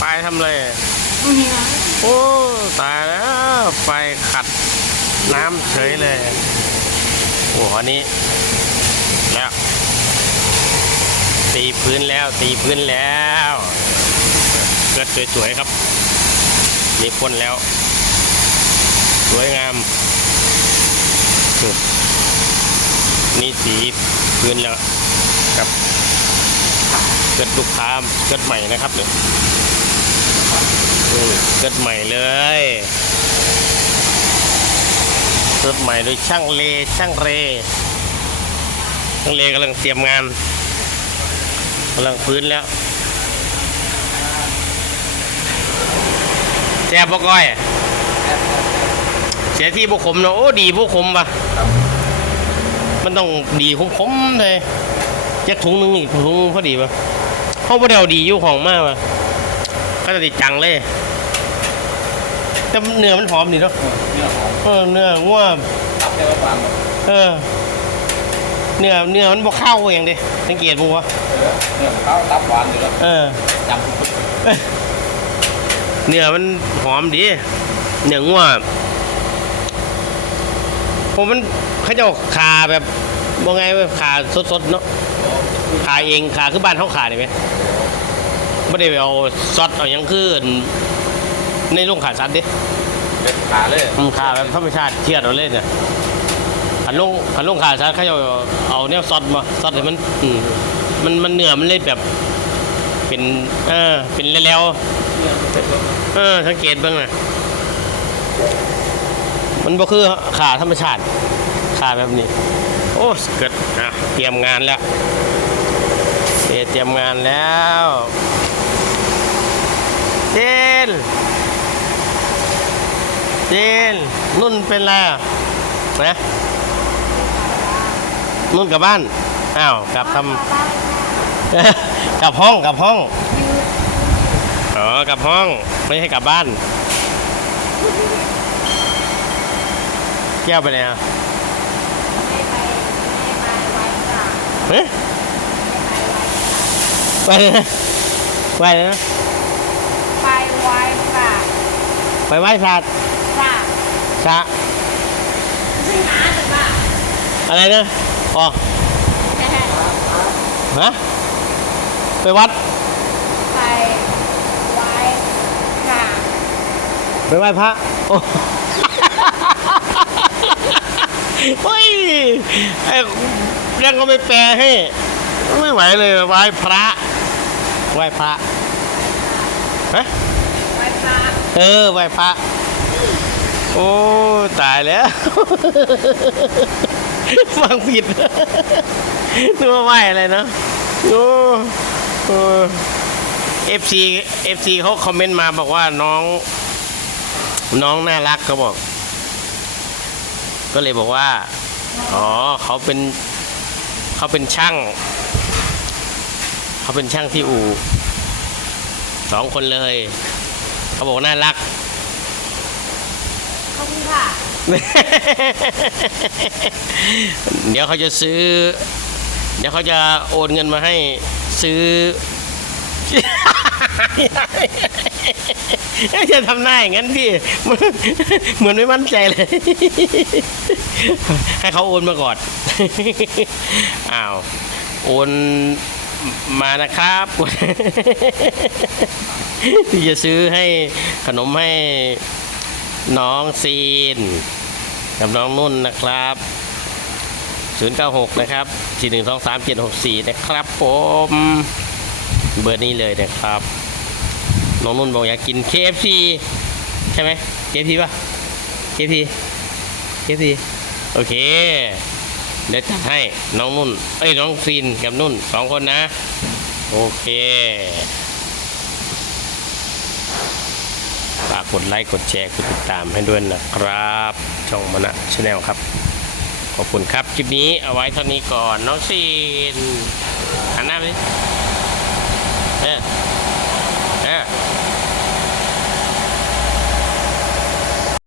ปลายทำอะไรไม่มีนะโอ้ตายแล้วไฟขัดน้ำเฉยเลยโอ้อันนี้แล้วตีพื้นแล้วตีพื้นแล้วเกิดสวยๆครับมีคนแล้ว สวยงามนี่สีพื้นแล้วครับ กิดลูกค้าเกิดใหม่นะครับเนี่ยเกิดใหม่เลยเกิดใหม่โดยช่างเลช่างเรช่างเลกำลังเตรียมงานกำลังพื้นแล้วแซ่บก้อยเสียที่พวกผมเนาะโอ้ดีพวกผมปะมันต้องดีคมๆเลยยักถุงนึงอีกถุงพอดีปะ เขาพอเดียวดีอยู่ของมากปะก็จะติดจังเลย แต่เนื้อมันหอมดีเนาะเนื้อหอมเออเนื้อง่วตับได้ว่าหวานเออ เนื้อเนื้อมันบ่เข้าอย่างเดิสังเกตบูวะเออเนื้อข้าวตับหวานอยู่แล้วเออจำทุกเนื้อมันหอมดีเนื้อง่วผมมันเขาจะเอาขาแบบว่าไงว่าขาสดๆเนาะ ขาเองขาคือบ้านเขาขาได้ไหมไม่ได้ไปเอาซอสเอาหยังขึ้นในโรงขาสัตว์ดิเด็ดขาเลยอืมขาแบบธรรมชาติเทียดเอาเล่นเนี่ยขันลงขันลงขาซะเขาจะเอาเอาแนวซอสมาซอสให้มันอืมมันมันเนื้อมันเล่นแบบ เป็นเออเป็นแล้วๆเออสังเกตเบ้างนะมันบ่คือขาธรรมชาติขาแบบนี้ โอ้เกิดอะเตรียมงานแล้ว เตรียมงานแล้วเจนเจนนุ่นเป็นไรอะนะนุ่นกลับบ้านอ้าวกลับทำกลับห้องกลับห้องอ๋อกลับห้องไม่ให้กลับบ้านแก้วไปไหนอะเฮ้ย ไปเลยนะไปเลยนะไปไว้ค่ะไปไหว้พระค่ะพระซึ่งหาถึงว่าอะไรนะอ๋อแค่ฮะไปวัดไปไว้ค่ะไปไหว้พระโอ้ เฮ้ยไอ้ยังก็ไม่แปลให้ ไม่ไหวเลยไหว้พระ ไหว้พระฮะไว้พระเออไหว้พระโอ้ตายแล้ว ฟังผิดนึกว่าไหว้อะไรนะโอ้เอฟซีเอฟซีเขาคอมเมนต์มาบอกว่าน้อง น้องน่ารักเขาบอก ก็เลยบอกว่า อ๋อเขาเป็นเขาเป็นช่าง เขาเป็นช่างที่อู่สองคนเลย เขาบอกน่ารัก ขอบคุณค่ะ เดี๋ยวเขาจะซื้อ เดี๋ยวเขาจะโอนเงินมาให้ซื้อ จะทำหน้าอย่างนั้นพี่ เหมือนไม่มั่นใจเลย ให้เขาโอนมาก่อน อ้าว โอน มานะครับ ที่จะซื้อให้ขนมให้น้องซีน กับน้องนุ่นนะครับ 096 นะครับ 4123764 นะครับผม เบอร์นี้เลยนะครับ น้องนุ่นบอกอยากกิน KFC ใช่ไหม KFC ป่ะ KFC KFC โอเค เดี๋ยวจัดให้น้องนุ่น เอ้ยน้องซีนกับนุ่นสองคนนะ โอเคฝากกดไลค์กดแชร์กดติดตามให้ด้วยนะครับ ช่องมณะชาแนลครับ ขอบคุณครับ คลิปนี้เอาไว้เท่านี้ก่อน น้องซีนหันหน้าไปดิเออ